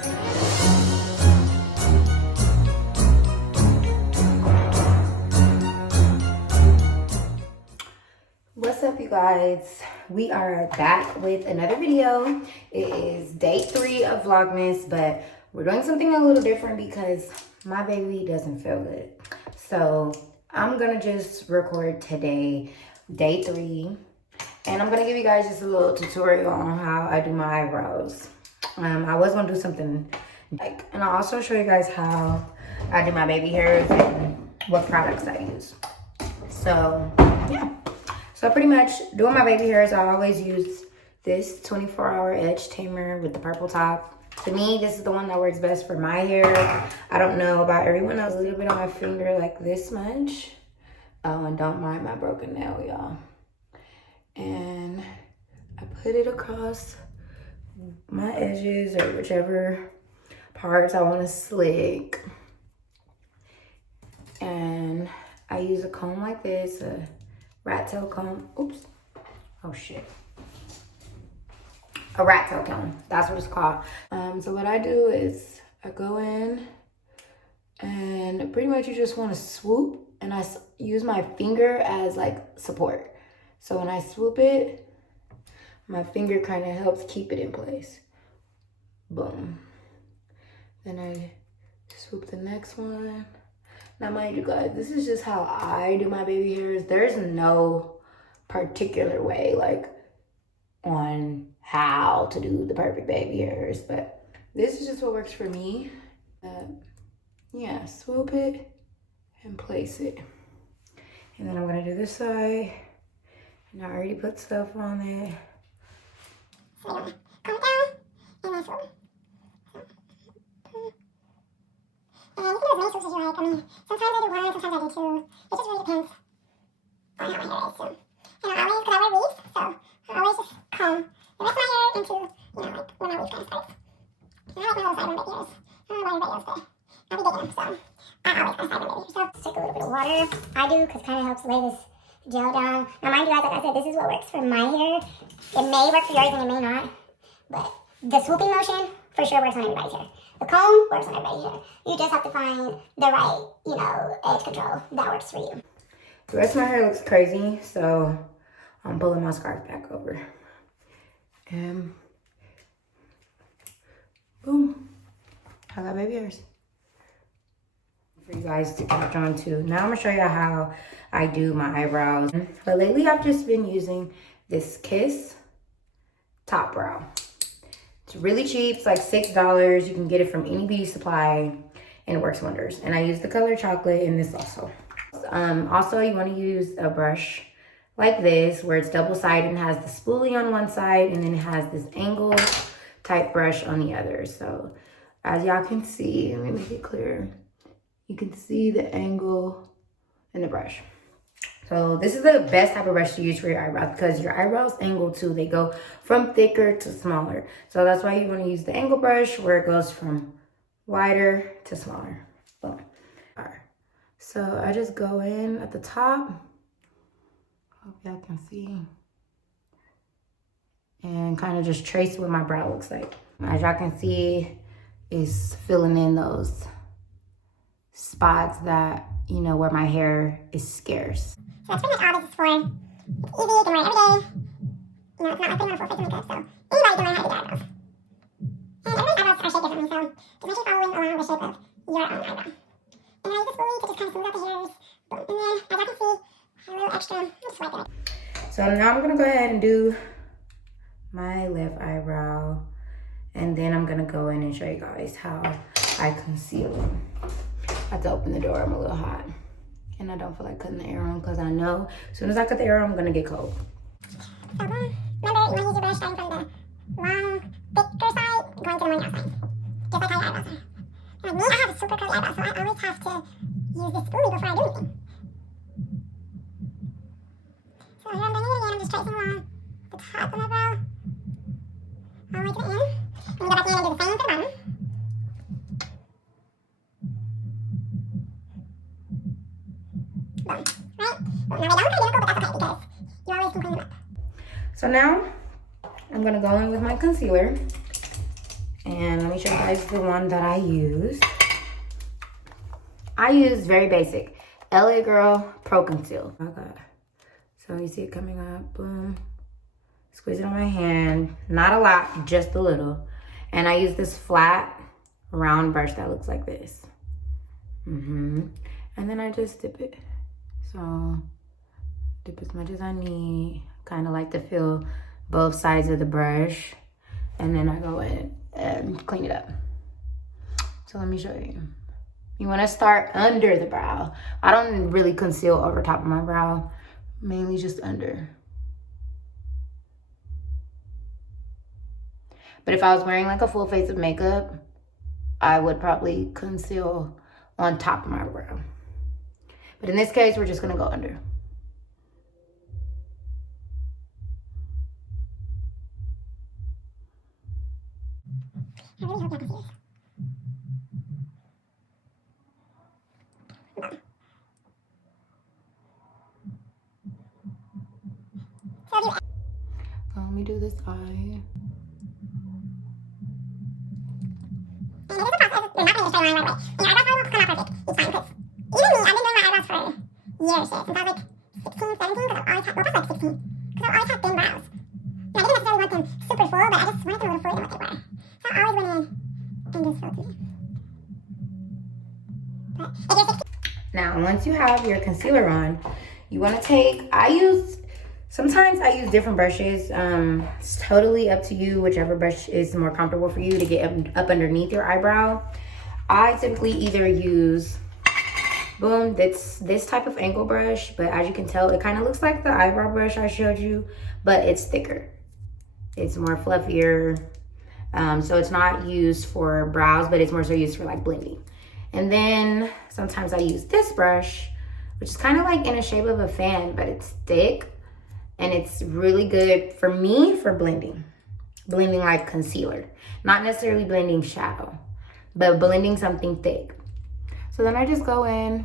What's up, you guys? We are back with another video. It is day 3 of Vlogmas, but we're doing something a little different because my baby doesn't feel good. So I'm gonna just record today, day 3, and I'm gonna give you guys just a little tutorial on how I do my eyebrows. I was gonna do something like, and I'll also show you guys how I do my baby hairs and what products I use. So yeah. So pretty much doing my baby hairs, I always use this 24-hour edge tamer with the purple top. To me, this is the one that works best for my hair. I don't know about everyone else. A little bit on my finger like this much. Oh, and don't mind my broken nail, y'all. And I put it across my edges or whichever parts I want to slick. And I use a comb like this, a rat tail comb. Oops. Oh shit. A rat tail comb. That's what it's called. So what I do is I go in and pretty much you just want to swoop, and I use my finger as like support. So when I swoop it, my finger kind of helps keep it in place. Boom. Then I swoop the next one. Now, mind you guys, this is just how I do my baby hairs. There's no particular way, like, on how to do the perfect baby hairs, but this is just what works for me. Yeah, swoop it and place it. And then I'm gonna do this side. And I already put stuff on there. So I'm gonna comb it down and then swoop. And you can do as many swoops as you like. I mean, sometimes I do one, sometimes I do 2. It just really depends on how my hair is. So, and I always, because I wear weaves, so I always just comb the rest of my hair into, you know, like when my weave kind of starts. And I like my little sideburn baby hairs. I don't know about anybody else, but I'll be digging them, so I always kind of sideburn baby hairs. So just take a little bit of water. I do, because it kind of helps lay this gel down. Now, mind you guys, like I said, this is what works for my hair. It may work for yours and it may not, but the swooping motion for sure works on everybody's hair. The comb works on everybody's hair. You just have to find the right, you know, edge control that works for you. The rest of my hair looks crazy, so I'm pulling my scarf back over. And boom, I got baby hairs. For you guys to catch on to. Now I'm gonna show you how I do my eyebrows. But lately I've just been using this Kiss top brow. It's really cheap. It's like $6. You can get it from any beauty supply, and it works wonders. And I use the color chocolate in this also. Also, you want to use a brush like this, where it's double-sided and has the spoolie on one side, and then it has this angle type brush on the other. So as y'all can see, let me make it clear. You can see the angle in the brush. So this is the best type of brush to use for your eyebrows, because your eyebrows angle too. They go from thicker to smaller. So that's why you want to use the angle brush, where it goes from wider to smaller. Boom. All right. So I just go in at the top. Hope y'all can see. And kind of just trace what my brow looks like. As y'all can see, it's filling in those spots that, you know, where my hair is scarce. So that's pretty much all this is for. It's easy, you can wear it every day. You know, it's not like putting on a full face of makeup, so anybody can learn how to do eyebrows. And everybody's eyebrows are shaped differently, so just make sure you're following along the shape of your own eyebrow. And then I use the spoolie to just kind of smooth out the hairs. Boom. And then, as I can see, I have a little extra. I'm just wiping it. So now I'm gonna go ahead and do my left eyebrow. And then I'm gonna go in and show you guys how I conceal them. I have to open the door, I'm a little hot. And I don't feel like cutting the air on, because I know as soon as I cut the air on, I'm gonna get cold. So boom. Remember, you want to use your brush starting from the long, thicker side, going to the more narrow side. Just like how your eyebrows are. Like me, I have super curly eyebrows, so I always have to use this spoolie before I do anything. So here I'm doing it again. I'm just tracing along the top of my brow, all the way to the end. And go back in and do the same for the bottom. Boom. Right? Well, now they don't look identical, but that's okay, because you always can clean them up. So now I'm gonna go in with my concealer, And let me show you guys the one that I use. I use very basic LA Girl Pro Conceal. Okay. So you see it coming up, boom. Squeeze it on my hand. Not a lot, just a little. And I use this flat, round brush that looks like this. And then I just dip it. So dip as much as I need. Kind of like to feel both sides of the brush. And then I go in and clean it up. So let me show you. You want to start under the brow. I don't really conceal over top of my brow. Mainly just under. But if I was wearing like a full face of makeup, I would probably conceal on top of my brow. But in this case, we're just gonna go under. I really hope y'all can see this. Let me do this eye. And it is a process. You're not going to straight line right away. And your eyebrows probably won't come out perfect each time. Because even me, I've been doing my eyebrows for years, since I was like 16, 17, because I've always had, well, probably like 16, because I've always had thin brows. And I didn't necessarily want them super full, but I just wanted them a little fuller than what they were. So I always went in and just filled them. But if you're 16, Now, once you have your concealer on, you want to take, sometimes I use different brushes. It's totally up to you, whichever brush is more comfortable for you to get up underneath your eyebrow. I typically either use, boom, this type of angle brush, but as you can tell, it kind of looks like the eyebrow brush I showed you, but it's thicker. It's more fluffier. So it's not used for brows, but it's more so used for like blending. And then sometimes I use this brush, which is kind of like in a shape of a fan, but it's thick. And it's really good for me for blending. Blending like concealer. Not necessarily blending shadow, but blending something thick. So then I just go in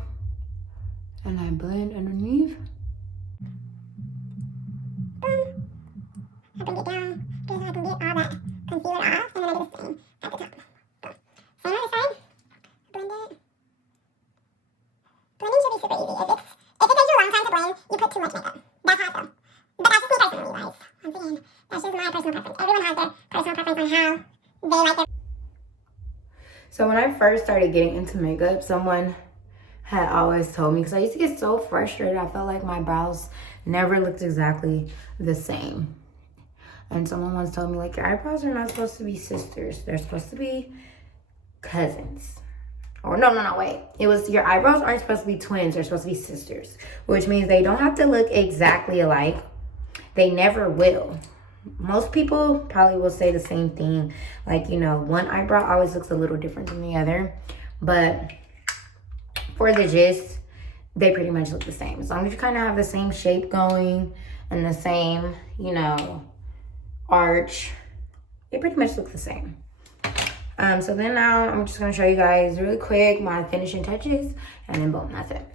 and I blend underneath. boom. I bring it down, just so I can get all that concealer off, and then I do the same at the top. Boom. Same on the side. Blend it. Blending should be super easy. If it takes you a long time to blend, you put too much makeup. That's how I feel. But that's just me personally, guys. Once again, that's just my personal preference. Everyone has their personal preference on how they like their. So when I first started getting into makeup, someone had always told me, because I used to get so frustrated, I felt like my brows never looked exactly the same. And someone once told me, like, your eyebrows are not supposed to be sisters. They're supposed to be cousins. Or no, wait. It was, your eyebrows aren't supposed to be twins. They're supposed to be sisters. Which means they don't have to look exactly alike. They never will. Most people probably will say the same thing. Like, you know, one eyebrow always looks a little different than the other. But for the gist, they pretty much look the same. As long as you kind of have the same shape going and the same, you know, arch, they pretty much look the same. So then now I'm just going to show you guys really quick my finishing touches, and then boom, that's it.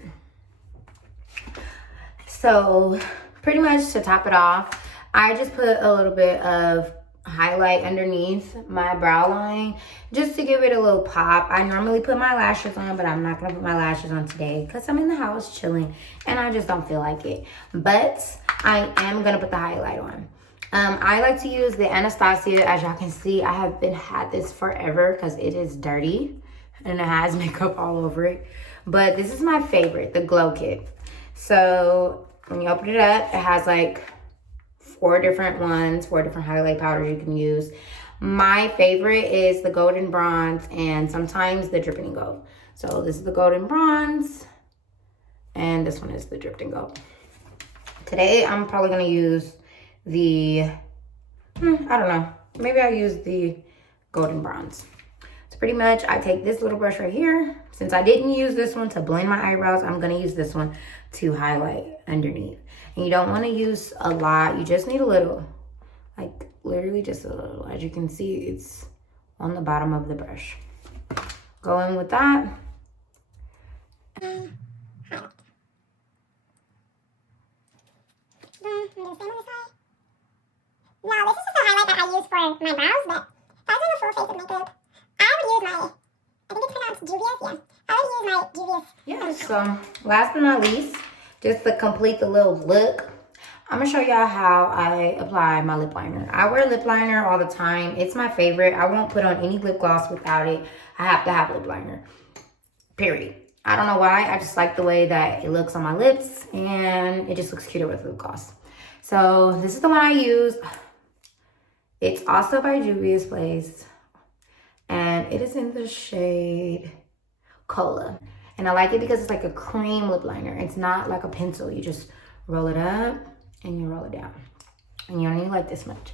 So pretty much to top it off, I just put a little bit of highlight underneath my brow line just to give it a little pop. I normally put my lashes on, but I'm not going to put my lashes on today because I'm in the house chilling and I just don't feel like it. But I am going to put the highlight on. I like to use the Anastasia. As y'all can see, I have had this forever because it is dirty and it has makeup all over it. But this is my favorite, the Glow Kit. So when you open it up, it has like 4 different highlight powders you can use. My favorite is the Golden Bronze and sometimes the Dripping Gold. So this is the Golden Bronze and this one is the Dripping Gold. Today, I'm probably going to use the, I don't know, maybe I'll use the Golden Bronze. So pretty much I take this little brush right here. Since I didn't use this one to blend my eyebrows, I'm going to use this one to highlight underneath. And you don't want to use a lot. You just need a little, like literally just a little. As you can see, it's on the bottom of the brush. Go in with that. Now, this is just a highlight that I use for my brows, but if I was doing a full face with makeup. I would use my, I think it's pronounced Juvia's, yeah. I would use my Juvia's. Yeah, so last but not least, just to complete the little look, I'm gonna show y'all how I apply my lip liner. I wear lip liner all the time. It's my favorite. I won't put on any lip gloss without it. I have to have lip liner, period. I don't know why. I just like the way that it looks on my lips, and it just looks cuter with lip gloss. So this is the one I use. It's also by Juvia's Place, and it is in the shade Cola. And I like it because it's like a cream lip liner. It's not like a pencil. You just roll it up and you roll it down. And you don't need like this much.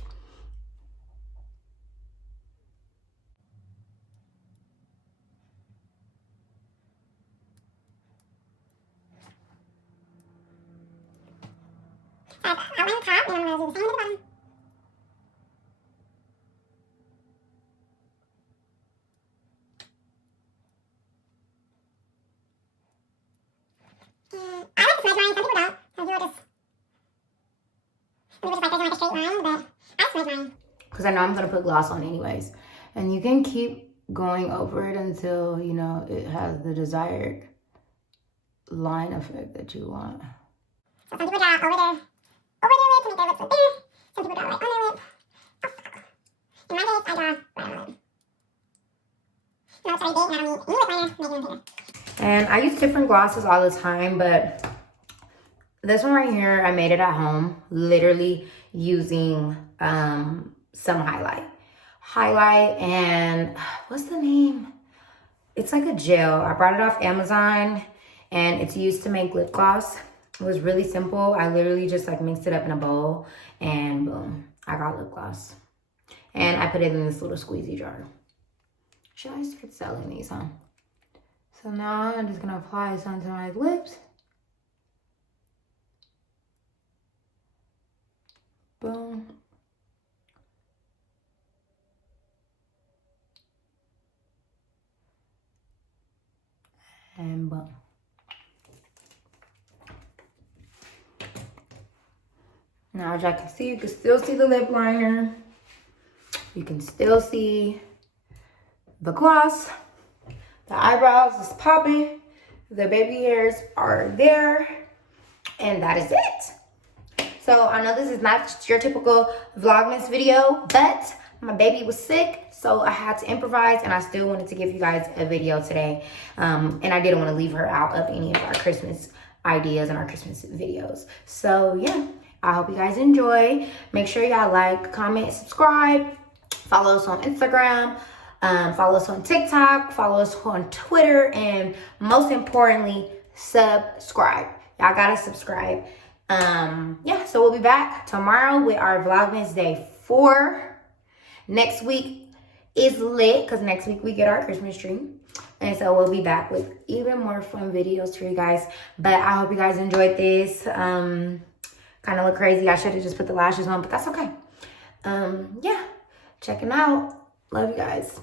I've outlined the top, and I'm going to do the same with the bottom. I like the smudge line. Some people don't. Some people just like there's like a straight line, but I like smudge line. Because I know I'm going to put gloss on anyways. And you can keep going over it until, you know, it has the desired line effect that you want. So some people draw over their lip to make their lips look bigger. Some people draw right on their lip. In my case, I draw right on my lip. No, it's already big, and I don't need any lip liner, make it even bigger. And I use different glosses all the time, but this one right here, I made it at home, literally using some highlight and what's the name? It's like a gel. I brought it off Amazon, and it's used to make lip gloss. It was really simple. I literally just like mixed it up in a bowl, and boom, I got lip gloss. And I put it in this little squeezy jar. Should I start selling these, huh? So now I'm just gonna apply this onto my lips. Boom. And boom. Now, as y'all can see, you can still see the lip liner. You can still see the gloss. The eyebrows is popping. The baby hairs are there. And that is it. So I know this is not just your typical Vlogmas video, but my baby was sick, so I had to improvise, and I still wanted to give you guys a video today. And I didn't want to leave her out of any of our Christmas ideas and our Christmas videos. So yeah, I hope you guys enjoy. Make sure y'all like, comment, subscribe. Follow us on Instagram. Follow us on TikTok. Follow us on Twitter. And most importantly, subscribe. Y'all gotta subscribe. Yeah, so we'll be back tomorrow with our Vlogmas Day 4. Next week is lit because next week we get our Christmas tree. And so we'll be back with even more fun videos for you guys. But I hope you guys enjoyed this. Kind of look crazy. I should have just put the lashes on, but that's okay. Yeah, checking out. Love you guys.